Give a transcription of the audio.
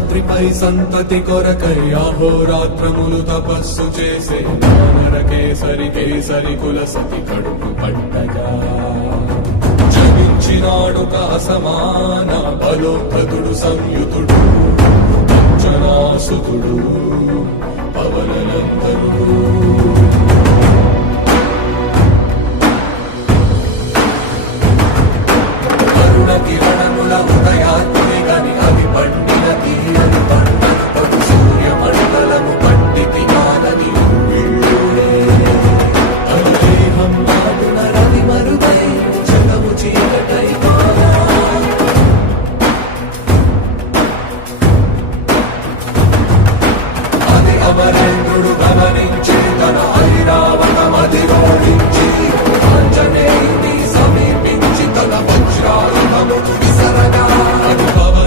శేషాద్రిపై సంతతి కొరకై అహోరాత్రములు తపస్సు చేసే వానర కేసరి కేసరి కుల సతి కడుపు పట్టగా జనించినాడు సమాన బలోద్ధతుడు సంయుతుడు అంజనాసుతుడు పవననందనుడు